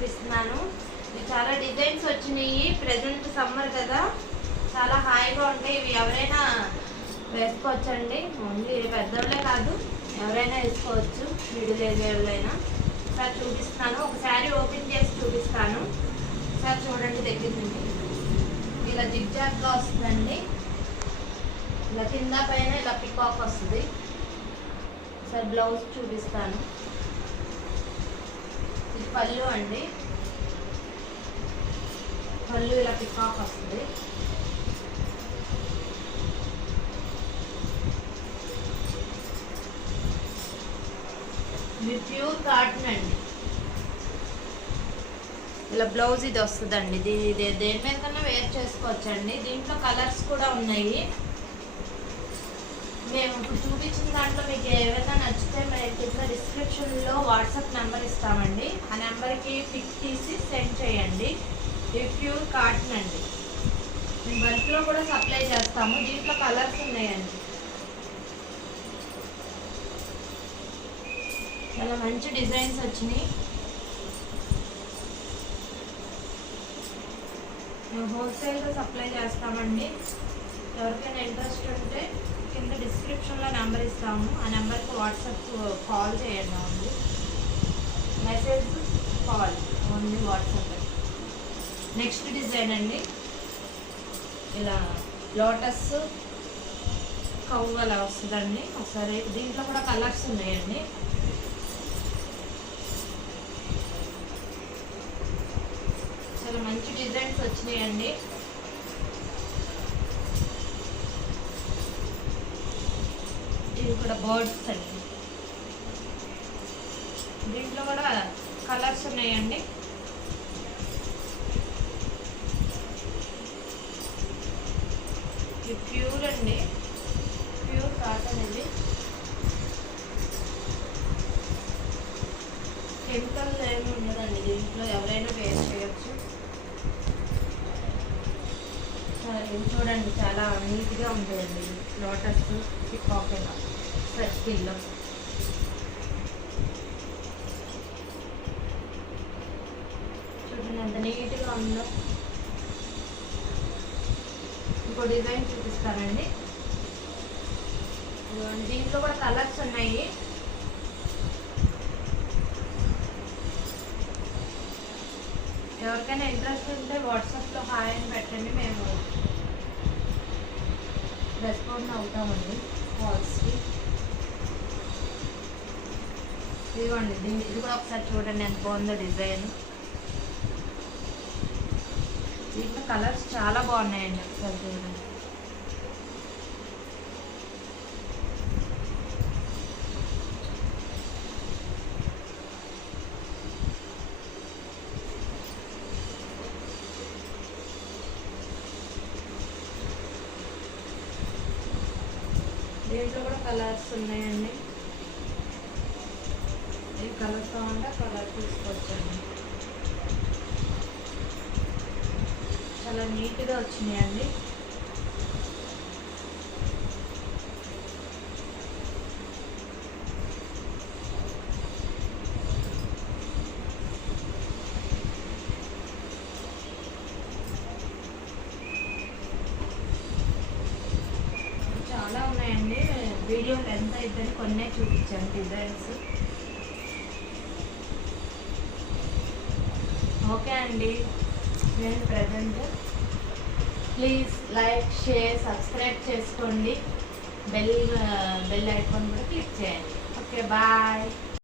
చూపిస్తున్నాను. ఇవి చాలా డిజైన్స్ వచ్చినాయి. ప్రెజెంట్ సమ్మర్ కదా, చాలా హాయిగా ఉంటాయి. ఇవి ఎవరైనా వేసుకోవచ్చండి. ఓన్లీ పెద్దవాళ్ళే కాదు, ఎవరైనా వేసుకోవచ్చు, మిడిల్ ఏజ్ వాళ్ళైనా. ఒకసారి చూపిస్తాను, ఒక శారీ ఓపెన్ చేసి చూపిస్తాను. ఒకసారి చూడండి దగ్గర నుండి. ఇలా జిగ్జాగ్గా వస్తుందండి. ఇలా కింద పైన ఇలా పికాక్ వస్తుంది. ఒకసారి బ్లౌజ్ చూపిస్తాను. ఇది పళ్ళు అండి. పళ్ళు ఇలా పికాక్ వస్తుంది. ఇది ప్యూర్ కాటన్ అండి. ఇలా బ్లౌజ్ ఇది వస్తుందండి. ఇది దేని మీద కన్నా వేర్ చేసుకోవచ్చండి. దీంట్లో కలర్స్ కూడా ఉన్నాయి. మేము ఇప్పుడు చూపించిన దాంట్లో మీకు ఏవైనా నచ్చితే మేము కింద డిస్క్రిప్షన్లో వాట్సాప్ నెంబర్ ఇస్తామండి. ఆ నెంబర్కి పిక్ తీసి సెండ్ చేయండి. ఇది ప్యూర్ కాటన్ అండి. మేము బల్క్లో కూడా సప్లై చేస్తాము. దీంట్లో కలర్స్ ఉన్నాయండి. చాలా మంచి డిజైన్స్ వచ్చినాయి. మేము హోల్సేల్గా సప్లై చేస్తామండి. ఎవరికైనా ఇంట్రెస్ట్ ఉంటే కింద డిస్క్రిప్షన్లో నెంబర్ ఇస్తాము. ఆ నెంబర్కి వాట్సాప్ కాల్ చేయండి. Only message, call, only WhatsApp. Next design అండి. ఇలా లోటస్ కవ్వు అలా వస్తుందండి. ఒకసారి దీంట్లో కూడా కలర్స్ ఉన్నాయండి. చాలా మంచి డిజైన్స్ వచ్చినాయండి. ఇవి కూడా బర్డ్స్ అండి. దీంట్లో కూడా కలర్స్ ఉన్నాయండి. ఇది ప్యూర్ అండి, ప్యూర్ కాటన్. ఇది కెమికల్ ఏమి ఉండదండి దీంట్లో, ఎవరైనా వేర్ చేయొచ్చు. ఇది చూడండి, చాలా నీట్గా ఉంటాయండి. లోటస్ పికాక్ ఇలా సర్కిల్లో. చూడండి ఎంత నీట్గా ఉందో. ఇంకో డిజైన్ చూపిస్తానండి. దీంట్లో కూడా కలర్స్ ఉన్నాయి. ఎవరికైనా ఇంట్రెస్ట్ ఉంటే వాట్సాప్లో హాయ్ అని పెట్టండి. మేము రెస్పాండ్ అవుతామండి కాల్స్కి. ఇదిగోండి, ఇది కూడా ఒకసారి చూడండి ఎంత బాగుందో డిజైన్. దీంట్లో కలర్స్ చాలా బాగున్నాయండి. ఒకసారి చూడండి. దీంట్లో కూడా కలర్స్ ఉన్నాయండి. ఏ కలర్ కావాలంటే కలర్ తీసుకోవచ్చండి. చాలా నీట్గా వచ్చినాయండి. చాలా ఉన్నాయండి. వీడియోలు ఎంత అయిద్దని కొన్నే చూపించాను డిజైన్స్. ఓకే అండి, నేను present. Please like, share, subscribe చేసుకోండి. బెల్ ఐకాన్ కూడా క్లిక్ చేయండి. Okay, bye.